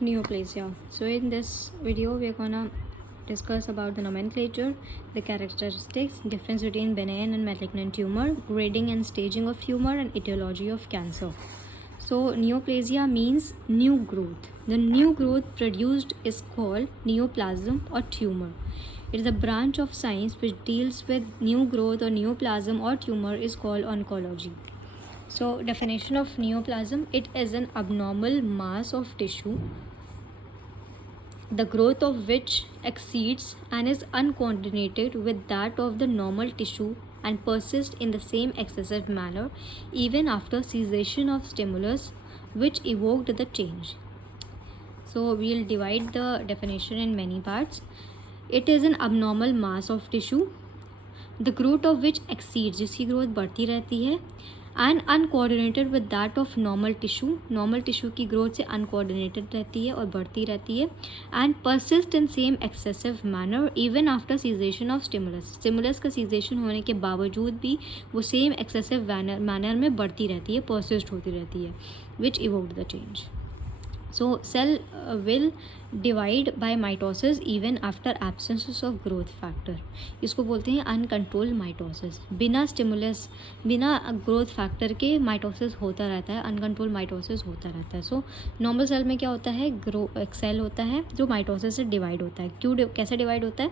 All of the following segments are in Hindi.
neoplasia. So in this video we are gonna discuss about the nomenclature, the characteristics, difference between benign and malignant tumor, grading and staging of tumor, and etiology of cancer. So neoplasia means new growth. The new growth produced is called neoplasm or tumor. It is a branch of science which deals with new growth or neoplasm or tumor is called oncology. So definition of neoplasm: it is an abnormal mass of tissue, the growth of which exceeds and is uncoordinated with that of the normal tissue and persists in the same excessive manner even after cessation of stimulus which evoked the change. So we'll divide the definition in many parts. It is an abnormal mass of tissue, the growth of which exceeds, जिसकी ग्रोथ बढ़ती रहती है, and uncoordinated with that of normal tissue की ग्रोथ से अनकोऑर्डिनेटेड रहती है और बढ़ती रहती है, and persist in same excessive manner even after cessation of stimulus का सीजेशन होने के बावजूद भी वो सेम एक्सेसिव मैनर में बढ़ती रहती है, परसिस्ट होती रहती है, which evoked the change. So cell will divide by mitosis even after absences of growth factor. इसको बोलते हैं अनकंट्रोल्ड माइटोसिस. बिना स्टिमुलस, बिना ग्रोथ फैक्टर के माइटोसिस होता रहता है, अनकंट्रोल माइटोसिस होता रहता है. सो नॉर्मल सेल में क्या होता है, एक सेल होता है जो माइटोसिस से डिवाइड होता है. कैसे डिवाइड होता है?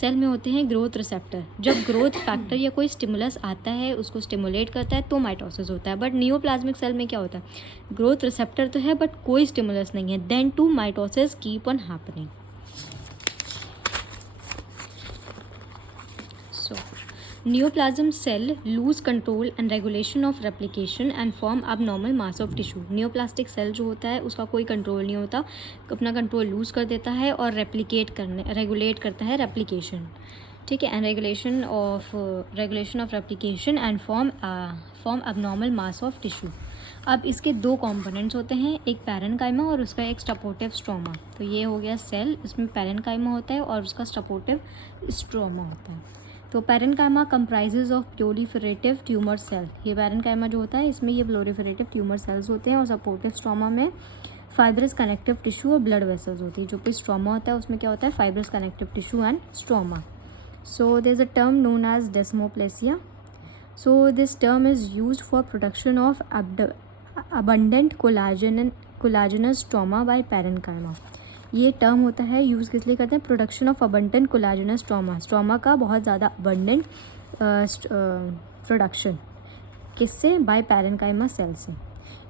सेल में होते हैं ग्रोथ रिसेप्टर. जब ग्रोथ फैक्टर या कोई स्टिमुलस आता है, उसको स्टिमुलेट करता है तो माइटोसिस होता है. बट नियोप्लाज्मिक सेल में क्या होता है, ग्रोथ रिसेप्टर तो है बट कोई स्टिमुलस नहीं है, then to mitosis keep on happening. So neoplasm cell lose control and regulation of replication and form abnormal mass of tissue. neoplastic cell जो होता है उसका कोई कंट्रोल नहीं होता, अपना कंट्रोल लूज़ कर देता है और रेगुलेट करता है रेप्लिकेशन. ठीक है, and regulation of replication and form abnormal mass of tissue. अब इसके दो कंपोनेंट्स होते हैं, एक पैरेनकाइमा और उसका एक स्टपोटिव स्ट्रोमा. तो ये हो गया सेल, इसमें पैरेनकाइमा होता है और उसका स्टपोटिव स्ट्रोमा होता है. तो parenchyma comprises of proliferative tumour cell. ये पैरेनकाइमा जो होता है इसमें ये प्रोलिफरेटिव ट्यूमर सेल्स होते हैं, और सपोर्टिव स्ट्रोमा में फाइब्रस कनेक्टिव टिश्यू और ब्लड वेसल्स होती है. जो भी स्ट्रोमा होता है उसमें क्या होता है, fibrous connective tissue and stroma. So there is a term known as desmoplasia. So this term is used for production of abundant collagenous trauma by parenchyma. ये टर्म होता है, यूज़ किस लिए करते हैं, production of abundant collagenous stroma का बहुत ज़्यादा अबंडेंट प्रोडक्शन किससे, बाय पैरेनकाइमा सेल से.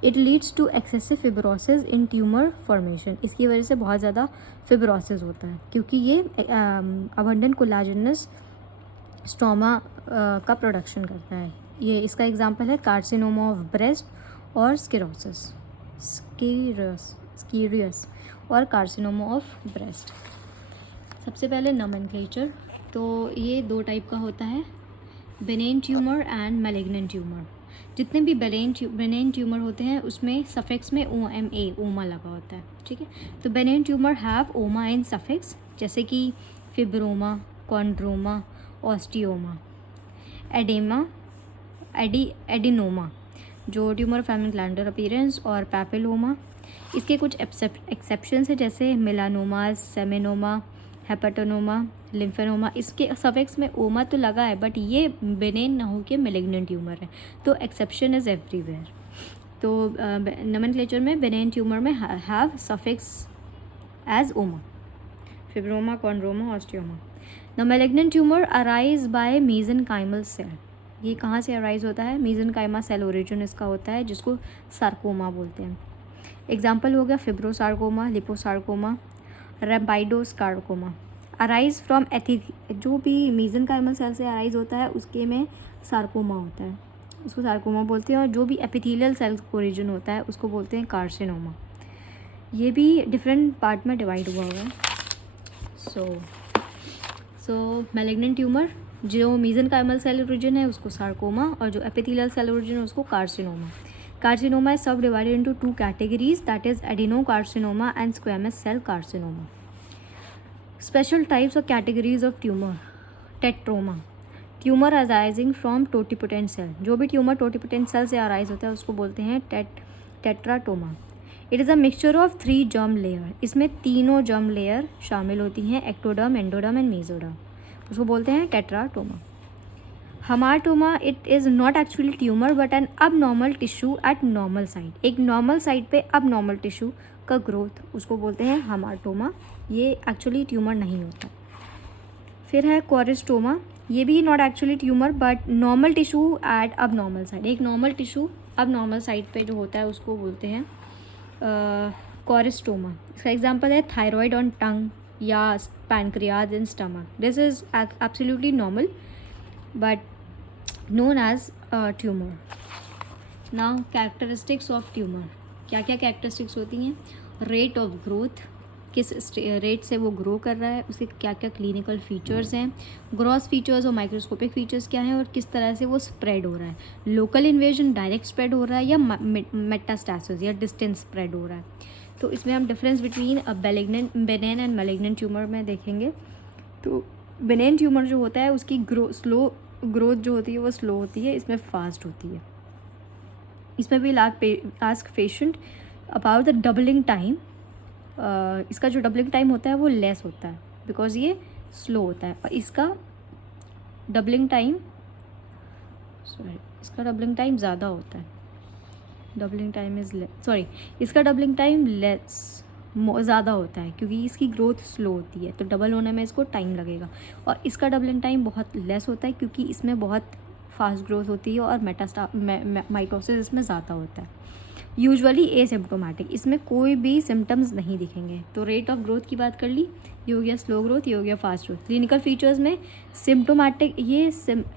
It leads to excessive fibrosis in tumour formation. इसकी वजह से बहुत ज़्यादा फिब्रोसिस होता है क्योंकि ये अबंडेंट कोलाजिनस स्ट्रोमा का प्रोडक्शन करता है. ये इसका एग्जांपल है कार्सिनोमा ऑफ ब्रेस्ट और स्कीरियस और कार्सिनोमा ऑफ ब्रेस्ट. सबसे पहले नोमेनक्लेचर. तो ये दो टाइप का होता है, Benin tumour and malignant tumour. जितने भी बेनिन ट्यूमर होते हैं उसमें सफिक्स में ओमा लगा होता है. ठीक है, तो बेनिन ट्यूमर हैव ओमा इन सफिक्स, जैसे कि फिब्रोमा, कॉन्ड्रोमा, ऑस्टियोमा, एडिनोमा जो ट्यूमर फैमिली ग्लैंडर अपीयरेंस, और पैपिलोमा. इसके कुछ एक्सेप्शंस है जैसे मेलानोमा, सेमेनोमा, हेपेटोनोमा, लिम्फेनोमा. इसके सफिक्स में ओमा तो लगा है बट ये बेनिन ना हो के मेलिग्नेंट ट्यूमर है, तो एक्सेप्शन इज़ एवरीवेयर. तो नोमेनक्लेचर में बेनिन ट्यूमर में have suffix as oma, fibroma, chondroma, osteoma. The malignant tumour arise by mesenchymal cell. ये कहाँ से अराइज होता है, मेसेनकाइमा सेल ओरिजिन इसका होता है, जिसको सार्कोमा बोलते हैं. एग्जाम्पल हो गया फिब्रोसार्कोमा, लिपोसार्कोमा, रैम्बाइडोसार्कोमा. अराइज फ्रॉम जो भी मेसेनकाइमल सेल से अराइज होता है उसके में सार्कोमा होता है, उसको सार्कोमा बोलते हैं. और जो भी एपिथेलियल सेल ओरिजिन होता है उसको बोलते हैं कार्सिनोमा. ये भी डिफरेंट पार्ट में डिवाइड हुआ है. सो मैलिग्नेंट ट्यूमर जो मेसेनकाइमल सेल ओरिजिन है उसको सार्कोमा, और जो एपिथेलियल सेल ओरिजिन है उसको carcinoma. Carcinoma is subdivided into two categories, that is adenocarcinoma and squamous cell carcinoma. Special types or categories of tumor. Tetroma. Tumor arising from totipotent cell. जो भी ट्यूमर टोटिपोटेंट सेल से अराइज होता है उसको बोलते हैं teratoma. It is a mixture of 3 germ layer, इसमें तीनों जर्म लेयर शामिल होती हैं, एक्टोडर्म, एंडोडर्म एंड मेसोडर्म, उसको बोलते हैं teratoma. Hamartoma it is not actually tumour but an abnormal tissue at normal site, एक नॉर्मल साइट पे अब नॉर्मल टिश्यू का ग्रोथ, उसको बोलते हैं हमाटोमा, ये एक्चुअली ट्यूमर नहीं होता। फिर है क्वारिस्टोमा, ये भी not actually tumour but normal tissue at abnormal site, एक normal tissue abnormal site पे जो होता है उसको बोलते हैं क्वारिस्टोमा। इसका एग्जांपल है थायराइड ऑन टंग या pancreas in stomach, this is absolutely normal but known as tumor. Now characteristics of tumor, क्या क्या characteristics होती हैं? रेट ऑफ ग्रोथ, किस रेट से वो ग्रो कर रहा है, उसके क्या क्या क्लिनिकल फीचर्स हैं, ग्रॉस फीचर्स और माइक्रोस्कोपिक फीचर्स क्या हैं, और किस तरह से वो स्प्रेड हो रहा है, लोकल इन्वेजन डायरेक्ट स्प्रेड हो रहा है या मेटास्टासिस या डिस्टेंस स्प्रेड हो रहा है। तो इसमें हम difference between Benin and malignant tumour में देखेंगे। तो बेनिन ट्यूमर जो होता है उसकी ग्रोथ जो होती है वो स्लो होती है, इसमें फास्ट होती है। इसमें भी ask patient about the doubling time, इसका जो डबलिंग टाइम होता है वो लेस होता है बिकॉज ये स्लो होता है, और इसका डबलिंग टाइम ज़्यादा होता है, इसका डबलिंग टाइम ज़्यादा होता है क्योंकि इसकी ग्रोथ स्लो होती है, तो डबल होने में इसको टाइम लगेगा, और इसका डबलिंग टाइम बहुत लेस होता है क्योंकि इसमें बहुत फास्ट ग्रोथ होती है और माइटोसिस इसमें ज़्यादा होता है। यूजुअली एसिम्प्टोमेटिक, इसमें कोई भी सिम्टम्स नहीं दिखेंगे। तो रेट ऑफ ग्रोथ की बात कर ली, ये हो गया स्लो ग्रोथ, ये हो गया फास्ट ग्रोथ। क्लिनिकल फीचर्स में सिम्टोमेटिक, ये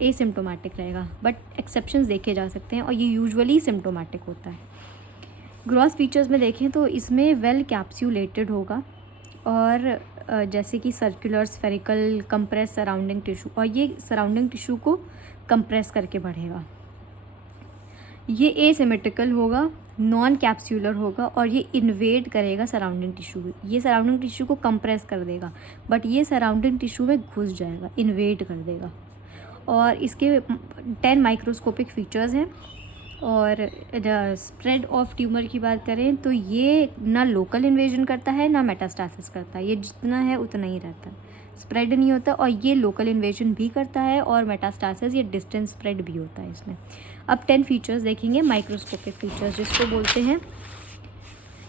एसिम्प्टोमेटिक रहेगा बट एक्सेप्शंस देखे जा सकते हैं और ये यूजुअली सिम्टोमेटिक होता है। ग्रॉस फीचर्स में देखें तो इसमें वेल कैप्सूलेटेड होगा और जैसे कि circular, spherical, compress surrounding tissue, और ये सराउंडिंग टिश्यू को कंप्रेस करके बढ़ेगा। ये एसिमेट्रिकल होगा, नॉन कैप्सूलर होगा और ये इन्वेड करेगा सराउंडिंग टिश्यू, ये सराउंडिंग टिश्यू को कंप्रेस कर देगा बट ये सराउंडिंग टिश्यू में घुस जाएगा, इन्वेड कर देगा। और इसके 10 माइक्रोस्कोपिक फीचर्स हैं। और स्प्रेड ऑफ ट्यूमर की बात करें तो ये ना लोकल इन्वेजन करता है ना मेटास्टासिस करता है, ये जितना है उतना ही रहता है, स्प्रेड नहीं होता, और ये लोकल इन्वेजन भी करता है और मेटास्टासिस या डिस्टेंस स्प्रेड भी होता है इसमें। अब 10 फीचर्स देखेंगे, माइक्रोस्कोपिक फीचर्स जिसको बोलते हैं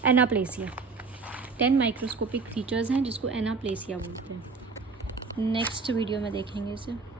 एनाप्लेसिया। 10 माइक्रोस्कोपिक फीचर्स हैं जिसको एनाप्लेसिया बोलते हैं। नेक्स्ट वीडियो में देखेंगे इसे।